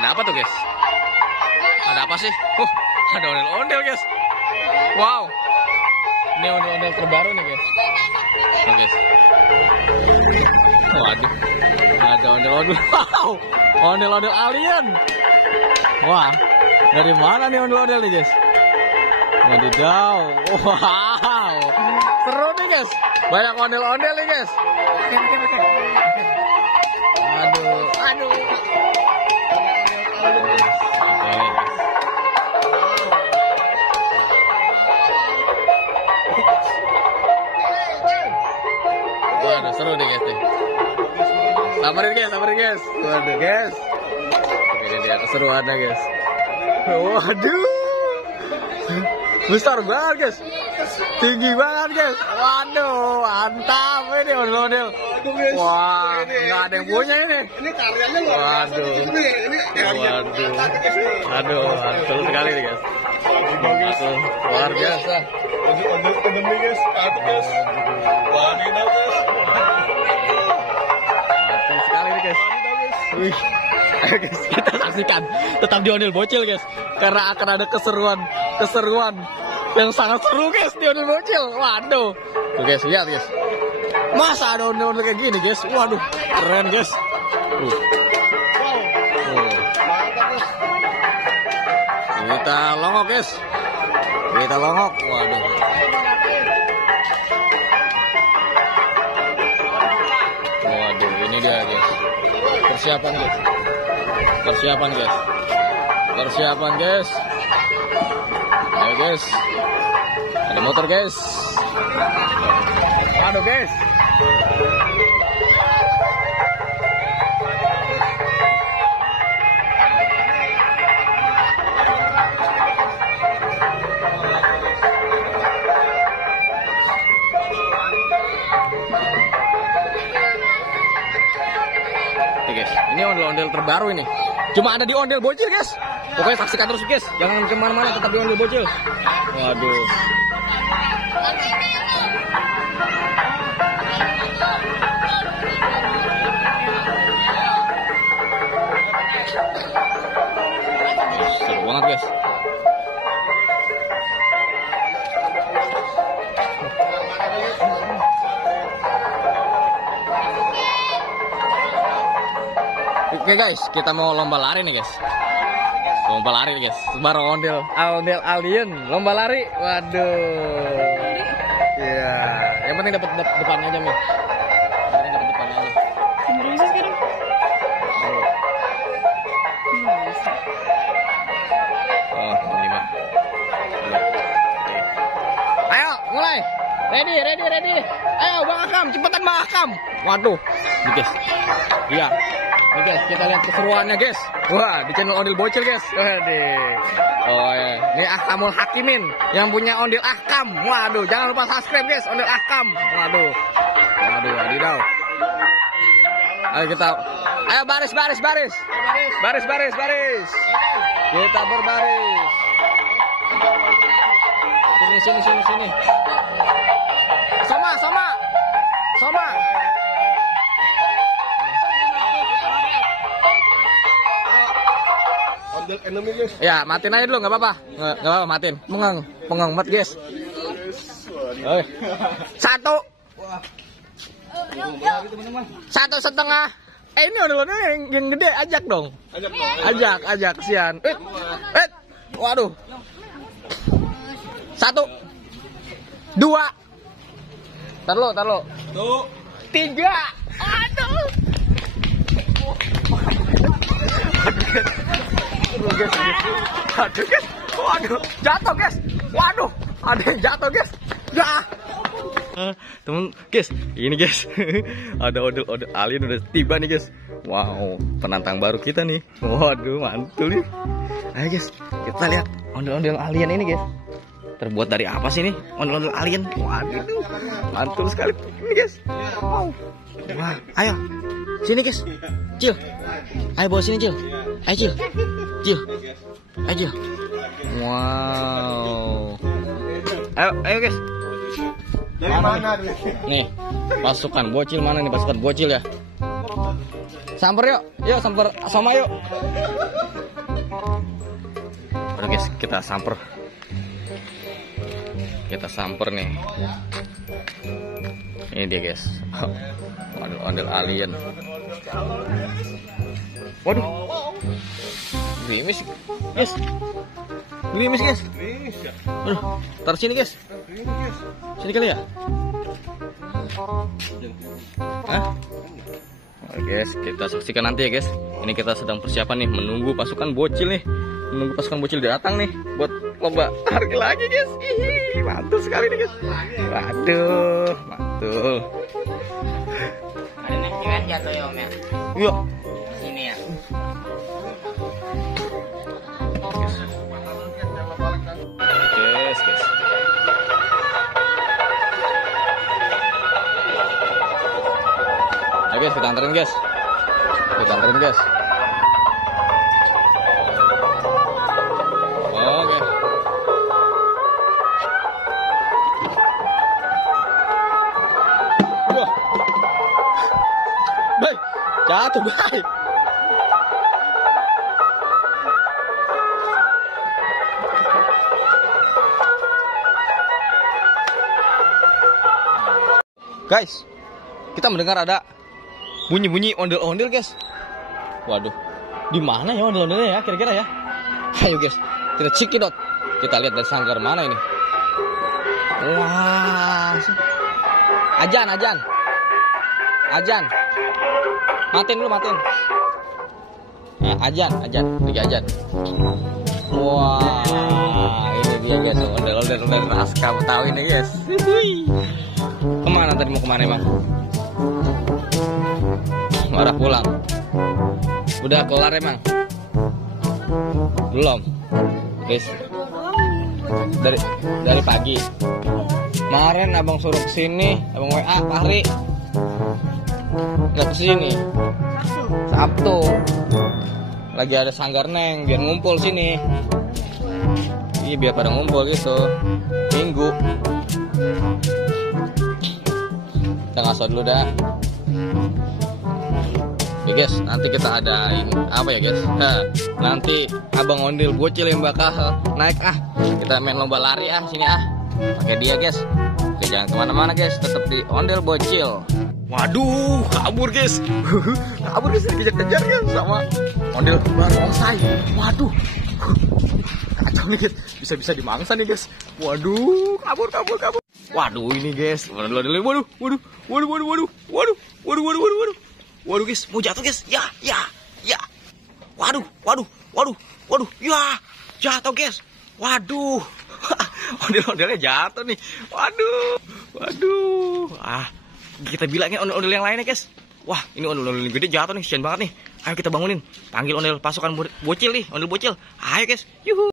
Ada apa tuh guys? Ada apa sih? Ada ondel-ondel guys. Wow. Ini ondel-ondel terbaru nih guys. Tuh guys. Waduh. Ada ondel-ondel. Wow. Ondel-ondel alien. Wah. Dari mana nih ondel-ondel nih guys? Wadidaw. Wow. Seru nih guys. Banyak ondel-ondel nih guys. Aduh. Waduh, seru nih guys. Sabarin guys. Waduh guys. Ini dia keseruannya guys. Waduh. Besar banget guys. Tinggi banget guys. Waduh, mantap ini ondel-ondel. Wah, nggak ada yang punya ini. Ini karyanya loh. Waduh. Aduh, mantul sekali nih guys. Mantul, luar biasa. Ondel guys, guys. Wadidaw guys. Mantul sekali nih guys. Wih. Ayo guys, kita saksikan tetap di ondel bocil guys. Karena akan ada keseruan yang sangat seru guys di ondel bocil. Waduh. Tuh guys, lihat guys. Masa ada ondel-ondel kayak gini guys? Waduh, keren guys. Kita longok guys. Waduh. Waduh, ini dia guys. Persiapan guys. Ayo guys. Ada motor guys. Aduh guys. Oke guys, ini ondel-ondel terbaru ini. Cuma ada di ondel bocil guys. Pokoknya saksikan terus guys. Jangan kemana-mana, tetap di ondel bocil. Waduh. Seru banget guys. Oke guys, kita mau lomba lari nih guys. Baru ondel alien, lomba lari. Waduh. Iya, yang penting dapat depannya aja nih. Bisa sekarang? Oh, 5. Ayo, mulai. Ready. Ayo, Bang Akam, cepetan Bang Akam. Waduh, nih guys. Iya. Nih guys, kita lihat keseruannya guys. Wah, di channel Ondel Bocil guys. Waduh. Oh ya, ini Ahkamul Hakimin yang punya Ondel Ahkam. Waduh, jangan lupa subscribe guys, Ondel Ahkam. Waduh, wadidaw. Ayo kita, ayo baris. Kita berbaris. Sini. Sama. Enemy guys. Ya, matiin aja dulu, nggak apa-apa, matiin. Pengang banget guys. 1,5. Ini udah yang gede, ajak dong. Ajak, kesian. Waduh. 1, 2. Tar lo. 3. Aduh. Aduh guys. Waduh, jatuh guys. Waduh, ada yang jatuh guys. Ya. Temen guys, ini guys. Ada ondel alien udah tiba nih guys. Wow, penantang baru kita nih. Waduh, mantul nih. Ayo guys, kita lihat ondel-ondel alien ini guys. Terbuat dari apa sih nih ondel-ondel alien? Waduh, mantul sekali ini guys. Wow. Wah, ayo. Sini guys. Cil. Ayo bawa sini Cil. Ayo Cil. Wow. Ayo guys. Dari mana? Nih, pasukan bocil mana nih, pasukan bocil ya? Samper yuk. Yuk samper sama yuk. Udah guys, kita samper. Kita samper nih. Ini dia guys. Ondel-ondel alien. Waduh. Gerimis guys. Gerimis guys. Aduh, taruh sini guys. Sini kali ya. Hah? Oke guys, kita saksikan nanti ya guys. Ini kita sedang persiapan nih, menunggu pasukan bocil nih. Menunggu pasukan bocil datang nih buat lomba tarik lagi guys. Ih, mantul sekali nih guys. Waduh, mantul. Ada nasihat jatuh ya om ya? Iya. Sini ya. Guys. Ayo guys, kita anterin guys. Kita anterin guys. Oke. Wah. Baik, jatuh baik. Guys, kita mendengar ada bunyi-bunyi ondel-ondel guys. Waduh, di mana ya ondel-ondelnya ya kira-kira ya? Ayo guys, kita cekidot. Kita lihat dari sanggar mana ini. Wah, ajan. Matiin dulu, matiin. Nah, ajan, lagi ajan. Wah, ini dia guys, ondel-ondel Laskar Betawi ini guys. Kemana tadi, mau kemana emang? Marah pulang. Udah kelar emang? Belum. Guys, dari pagi. Kemarin abang suruh kesini, abang WA Fahri nggak kesini. Sabtu lagi ada sanggar Neng, biar ngumpul sini. Iya, biar pada ngumpul gitu. Minggu kita ngaso dulu dah. Oke guys, nanti kita adain apa ya guys? Nah, nanti abang ondel bocil yang bakal naik kita main lomba lari sini pakai dia guys. Oke, jangan kemana-mana guys, tetap di ondel bocil. Waduh, kabur guys. Kabur guys, dikejar-kejar guys sama ondel barongsai. Waduh, kacau nih guys, bisa-bisa dimangsa nih guys. Waduh, kabur. Waduh, ini guys, waduh. Waduh guys, mau jatuh guys. Ya. Waduh. Ya, jatuh guys. Waduh. Ondel-ondelnya jatuh nih. Waduh. Kita bilangin ondel-ondel yang lainnya guys. Wah, ini ondel-ondel gede jatuh nih, kesian banget nih. Ayo kita bangunin. Panggil ondel pasukan bocil nih, ondel bocil. Ayo guys. Yuhu.